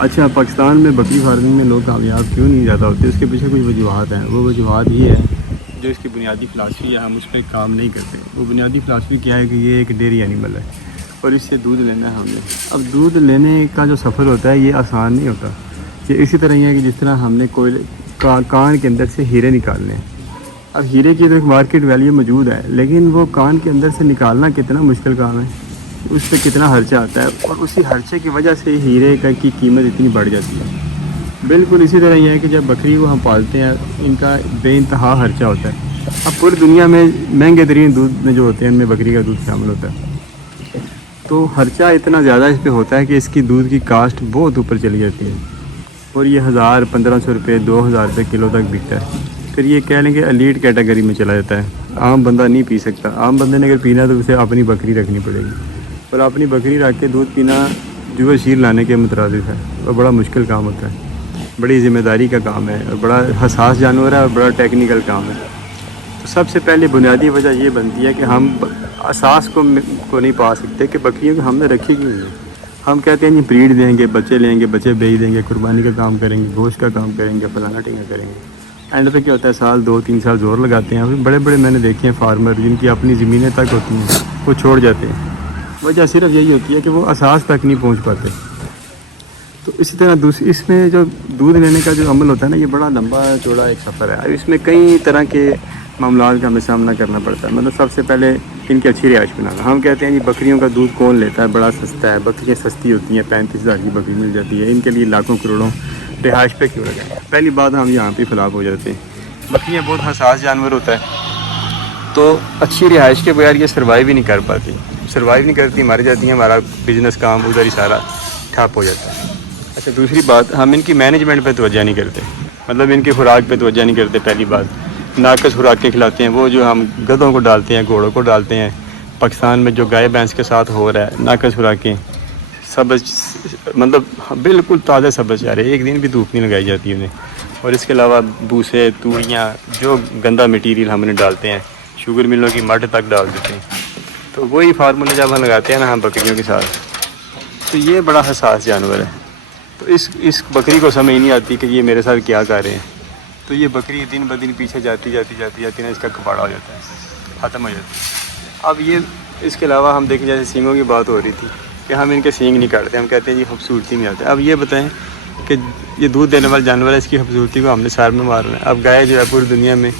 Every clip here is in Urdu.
اچھا، پاکستان میں بکری فارمنگ میں لوگ کامیاب کیوں نہیں زیادہ ہوتے؟ اس کے پیچھے کچھ وجوہات ہیں. وہ وجوہات یہ ہے جو اس کی بنیادی فلاسفی ہے، ہم اس پہ کام نہیں کرتے. وہ بنیادی فلاسفی کیا ہے کہ یہ ایک ڈیری اینیمل ہے اور اس سے دودھ لینا ہے ہم نے. اب دودھ لینے کا جو سفر ہوتا ہے یہ آسان نہیں ہوتا. یہ اسی طرح ہی ہے کہ جس طرح ہم نے کان کے اندر سے ہیرے نکالنے ہیں. اب ہیرے کی تو ایک مارکیٹ ویلیو موجود ہے، لیکن وہ کان کے اندر سے نکالنا کتنا مشکل کام ہے، اس پہ کتنا خرچہ آتا ہے، اور اسی خرچے کی وجہ سے ہیرے کی قیمت اتنی بڑھ جاتی ہے. بالکل اسی طرح یہ ہے کہ جب بکری کو ہم پالتے ہیں ان کا بے انتہا خرچہ ہوتا ہے. اب پوری دنیا میں مہنگے ترین دودھ میں جو ہوتے ہیں ان میں بکری کا دودھ شامل ہوتا ہے. تو خرچہ اتنا زیادہ اس پہ ہوتا ہے کہ اس کی دودھ کی کاسٹ بہت اوپر چلی جاتی ہے، اور یہ 1000-1500 روپے 2000 روپے کلو تک بکتا ہے. پھر یہ کہہ لیں کہ ایلیٹ کیٹیگری میں چلا جاتا ہے. عام بندہ نہیں پی سکتا. عام بندے نے اگر پینا تو اسے اپنی بکری رکھنی پڑے گی، اور اپنی بکری رکھ کے دودھ پینا جو شیر لانے کے مترادف ہے. اور بڑا مشکل کام ہوتا ہے، بڑی ذمہ داری کا کام ہے، اور بڑا حساس جانور ہے، اور بڑا ٹیکنیکل کام ہے. تو سب سے پہلے بنیادی وجہ یہ بنتی ہے کہ ہم اساس کو نہیں پا سکتے کہ بکریوں کو ہم نے رکھی کیوں نہیں. ہم کہتے ہیں یہ بریڈ دیں گے، بچے لیں گے، بچے بیچ دیں گے، قربانی کا کام کریں گے، گوشت کا کام کریں گے، فلانا ٹھیکا کریں گے. اینڈ پہ کیا ہوتا ہے، سال 2-3 سال زور لگاتے ہیں. بڑے بڑے میں نے دیکھے ہیں فارمر جن کی اپنی زمینیں تک ہوتی ہیں وہ چھوڑ جاتے ہیں. وجہ صرف یہی ہوتی ہے کہ وہ اساس تک نہیں پہنچ پاتے. تو اسی طرح اس میں جو دودھ لینے کا جو عمل ہوتا ہے نا، یہ بڑا لمبا چوڑا ایک سفر ہے. اس میں کئی طرح کے معاملات کا ہمیں سامنا کرنا پڑتا ہے. مطلب سب سے پہلے ان کی اچھی رہائش بنانا. ہم کہتے ہیں جی بکریوں کا دودھ کون لیتا ہے، بڑا سستا ہے، بکریاں سستی ہوتی ہیں، 35,000 کی بکری مل جاتی ہے، ان کے لیے لاکھوں کروڑوں رہائش پہ کیوں لگائیں. پہلی بات ہم یہاں پہ خلاف ہو جاتے ہیں. بکریاں بہت حساس جانور ہوتا ہے، تو اچھی رہائش کے بغیر یہ سروائیو ہی نہیں کر پاتی. سروائیو نہیں کرتی، مر جاتی ہیں. ہمارا بزنس کام ادھر ہی سارا ٹھپ ہو جاتا ہے. اچھا، دوسری بات، ہم ان کی مینجمنٹ پہ توجہ نہیں کرتے. مطلب ان کی خوراک پہ توجہ نہیں کرتے. پہلی بات، ناقص خوراکیں کھلاتے ہیں. وہ جو ہم گدھوں کو ڈالتے ہیں، گھوڑوں کو ڈالتے ہیں، پاکستان میں جو گائے بھینس کے ساتھ ہو رہا ہے، ناقص خوراکیں، سبز، مطلب بالکل تازہ سبز چارے، ایک دن بھی دھوپ نہیں لگائی جاتی انہیں. اور اس کے علاوہ بھوسے، توڑیاں، جو گندا مٹیریل ہم انہیں ڈالتے ہیں، شوگر ملوں کی مٹ تک ڈال دیتے ہیں. تو وہی فارمولے جب ہم لگاتے ہیں نا ہم بکریوں کے ساتھ، تو یہ بڑا حساس جانور ہے. تو اس بکری کو سمجھ نہیں آتی کہ یہ میرے ساتھ کیا کر رہے ہیں. تو یہ بکری دن بدن پیچھے جاتی نا، اس کا کپاڑا ہو جاتا ہے، ختم ہو جاتا ہے. اب یہ اس کے علاوہ ہم دیکھیں، جیسے سینگوں کی بات ہو رہی تھی کہ ہم ان کے سینگ نہیں کاٹتے. ہم کہتے ہیں یہ خوبصورتی نہیں آتے. اب یہ بتائیں کہ یہ دودھ دینے والا جانور ہے، اس کی خوبصورتی کو ہم نے سار میں مارنا ہے. اب گائے جو ہے پوری دنیا میں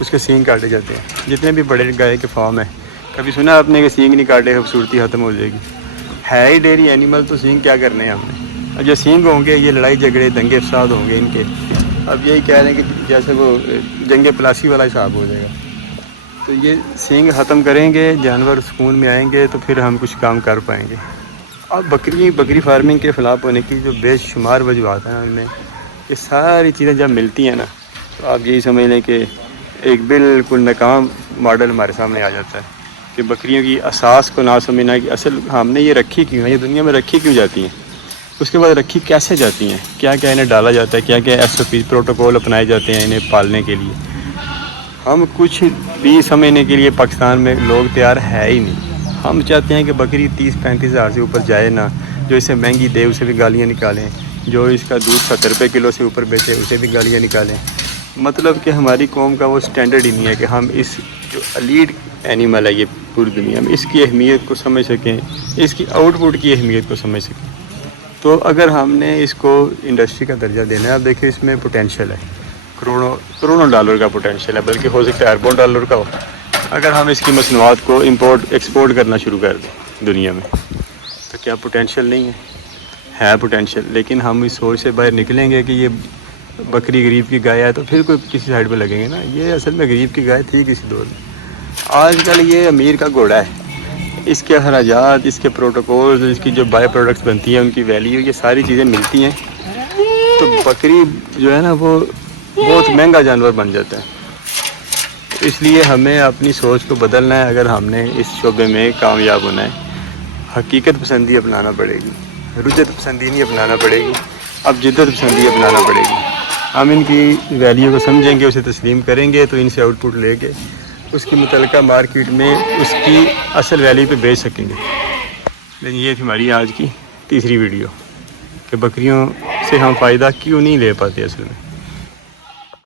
اس کے سینگ کاٹے جاتے ہیں. جتنے بھی بڑے گائے کے فارم ہیں، کبھی سنا آپ نے کہ سینگ نہیں کاٹے خوبصورتی ختم ہو جائے گی؟ ہے ہی ڈیری اینیمل، تو سینگ کیا کرنے ہیں ہم نے. اب جو سینگ ہوں گے، یہ لڑائی جھگڑے دنگے فساد ہوں گے ان کے. اب یہی کہہ رہے ہیں کہ جیسے وہ جنگ پلاسی والا حساب ہو جائے گا. تو یہ سینگ ختم کریں گے، جانور سکون میں آئیں گے، تو پھر ہم کچھ کام کر پائیں گے. اب بکری فارمنگ کے خلاف ہونے کی جو بے شمار وجوہات ہیں ان میں، یہ ساری چیزیں جب ملتی ہیں نا، تو آپ یہی سمجھ لیں کہ ایک بالکل ناکام ماڈل ہمارے سامنے آ جاتا ہے کہ بکریوں کی اساس کو نہ سمجھنا کہ اصل ہم نے یہ رکھی کیوں ہے، یہ دنیا میں رکھی کیوں جاتی ہیں، اس کے بعد رکھی کیسے جاتی ہیں، کیا کیا انہیں ڈالا جاتا ہے، کیا کیا SOP پروٹوکول اپنائے جاتے ہیں انہیں پالنے کے لیے. ہم کچھ بھی سمجھنے کے لیے پاکستان میں لوگ تیار ہے ہی نہیں. ہم چاہتے ہیں کہ بکری 30-35 ہزار سے اوپر جائے نا. جو اسے مہنگی دے اسے بھی گالیاں نکالیں، جو اس کا دودھ 70 روپے کلو سے اوپر بیچے اسے بھی گالیاں نکالیں. مطلب کہ ہماری قوم کا وہ سٹینڈرڈ ہی نہیں ہے کہ ہم اس جو ایلیٹ اینیمل ہے یہ پوری دنیا میں، اس کی اہمیت کو سمجھ سکیں، اس کی آؤٹ پٹ کی اہمیت کو سمجھ سکیں. تو اگر ہم نے اس کو انڈسٹری کا درجہ دینا ہے، اب دیکھیں اس میں پوٹینشیل ہے، کروڑوں ڈالر کا پوٹینشیل ہے، بلکہ ہو سکتا ہے اربوں ڈالر کا ہو اگر ہم اس کی مصنوعات کو ایکسپورٹ کرنا شروع کر دیں دنیا میں. تو کیا پوٹینشیل نہیں ہے پوٹینشیل. لیکن ہم اس سوچ سے باہر نکلیں گے کہ یہ بکری غریب کی گائے ہے تو پھر کوئی کسی سائڈ پہ لگیں گے نا. یہ اصل میں غریب کی گائے تھی کسی دور میں. آج کل یہ امیر کا گھوڑا ہے. اس کے اخراجات، اس کے پروٹوکولز، اس کی جو بائی پروڈکٹس بنتی ہیں ان کی ویلیو، یہ ساری چیزیں ملتی ہیں. تو بکری جو ہے نا وہ بہت مہنگا جانور بن جاتا ہے. اس لیے ہمیں اپنی سوچ کو بدلنا ہے اگر ہم نے اس شعبے میں کامیاب ہونا ہے. حقیقت پسندی اپنانا پڑے گی، رجت پسندی نہیں اپنانا پڑے گی، اب جدت پسندی اپنانا پڑے گی. ہم ان کی ویلیو کو سمجھیں گے، اسے تسلیم کریں گے تو ان سے آؤٹ پٹ لے کے اس کی متعلقہ مارکیٹ میں اس کی اصل ویلیو پہ بیچ سکیں گے. لیکن یہ تھی ہماری آج کی تیسری ویڈیو. کہ بکریوں سے ہم فائدہ کیوں نہیں لے پاتے اصل میں.